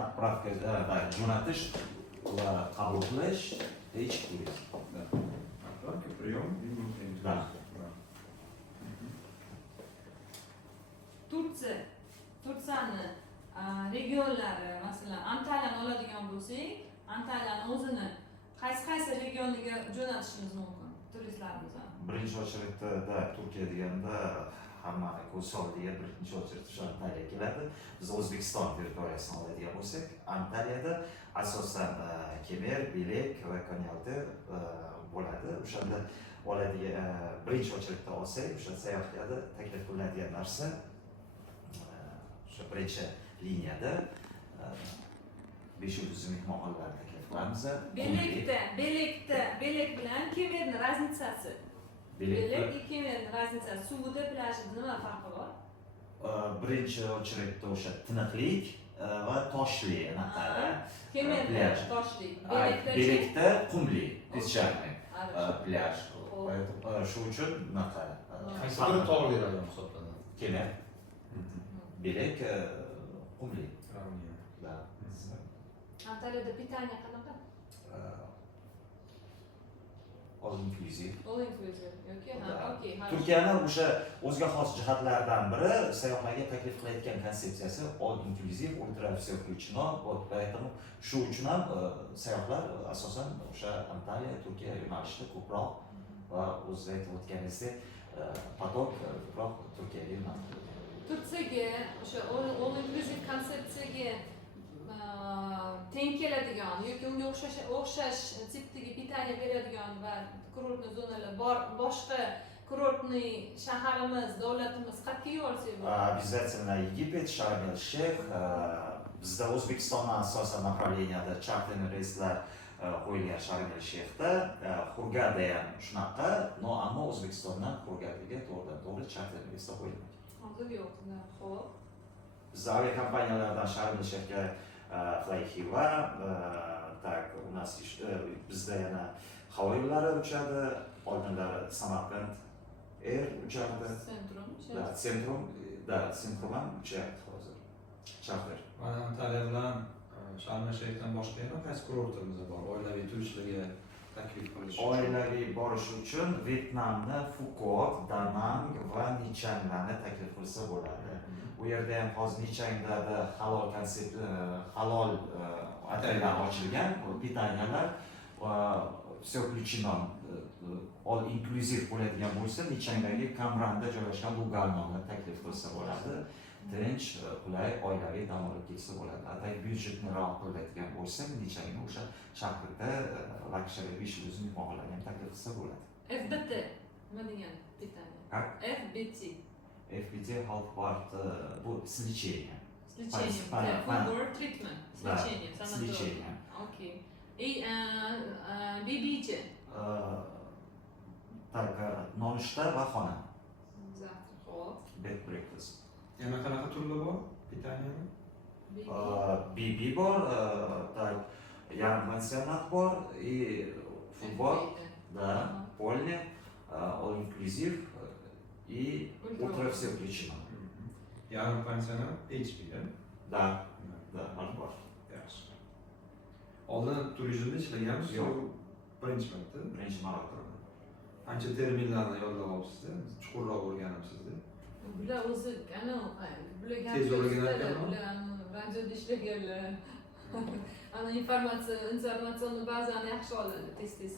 отправка, jo'natish va qabul qilish, ichki turizm. Отправка, прием и внутренний Да. Tursiyani regionlari, masalan, Antaliyani oladigan bo'lsak, Antaliyani o'zini qaysi regioniga jo'natishimiz mumkin turistlarimizni? Birinchi очередda Turkiya deganda hammani ko'z soladigan birinchi очередь o'sha Antaliya keladi. Biz O'zbekiston territoriyasini oladigan bo'lsak, Antaliyada asosan Kemer, Belek va Konyaaltı bo'ladi. O'shanda oladigan birinchi очередda olsak, o'sha sayohatlarda taklif qilinadigan narsa o'sha birinchi liniyada 5 yulduzli mehmonxonalarni taklif qilamiz. Belek bilan Kemerning razницasi. Belek va Kemerning razницasi, suvida, plajida nima farqi bor? Birinchi очередda o'sha tiniqlik va toshli anaqa. Kemerda toshli, Belekda qumli, pesчаный plyaj. Shu uchun bunaqa. Qaysi biri tog'li rayon hisoblanadi? Kemer. Belek qumli. Да. Antaliyada pitание qanaqa? All inclusive. All inclusive. Okay, Turkiyani o'sha o'ziga xos jihatlaridan biri sayyohlarga taklif qilayotgan konsepsiyasi all inclusive, ultra все включено. Вот поэтому shu uchun ham sayyohlar asosan o'sha Antaliya, Turkiya yo'nalishida ko'proq va o'zingiz aytib o'tganingizdek potok ko'proq Turkiyaga yo'naltiriladi. Turkiyaga o'sha all inclusive konsepsiyaga teng keladigan yoki unga o'xshash tipdagi pitание beradigan va kurortniy zonalar bor boshqa kurortniy shaharimiz, davlatimiz qayerga olsak bo'ladi? Обязательно Египет, Шарм-эль-Шейх. Bizda O'zbekistondan asosan направленияda charterli reyslar qo'yilgan Sharm-el-Sheyxda, Hurgada ham shunaqa, no ammo O'zbekistondan Hurgadaga to'g'ridan-to'g'ri charterli reyslar qo'yilmagan. Hozir yo'q, xo'p. Bizda aviakompaniyalardan Sharm-el-Sheyxga Flyhiva, так, у нас bizda yana havo yo'llari uchadi, oldinlari Samarqand Air uchadi. Centrum ham uchayapti hozir. Charter. Mana Antaliya bilan Sharm-el-Sheyxdan boshqa yana qaysi kurortimiz bor? Oilaviy turistlarga taklif qilish. Oilaviy borish uchun Vyetnamni Phuket, Danang va Nichanglarni taklif qilsa bo'ladi. Bu yerda ham hozir Nichangda halol konsept, halol otellar ochilgan, pitaniyalar va все включено, all inclusive bo'ladigan bo'lsa, Nichangdagi Kamranda joylashgan Lugano'ni taklif qilsa bo'ladi. Tinch, qulay, oilaviy dam olib ketsa bo'ladi. Agar byudjetniroq qiladigan bo'lsa, Nichangni o'sha shaharda luxury 5 yulduzli mehmonxonalarni ham taklif qilsa bo'ladi. FBT nima degan pitание? FBT. FBT half part bu сличение. Сличение. Food treatment. Сличение. Сличение. Окей. И BBT. Так, nonushta va xona. Xo'p. Bed breakfast. Yana qanaqa turlar bor pitaniyaning? BB bor, так, yarim pansionat bor, и futbol, да, полня, all inclusive и утро все включено. Yarim pansionat HP Да, bor. Yaxshi. Oldin turizmda ishlaganmiz, Yo'q. Birinchi marta. Birinchi marotaba. Ancha terminlarni yodlab olibsiz-da, chuqurroq o'rganibsiz-da. Bular o'zi, bular Tez o'rganadigan bular radioda ishlaganlar. Ana informatsiya, informatsion bazani yaxshi oladi, tez-tez.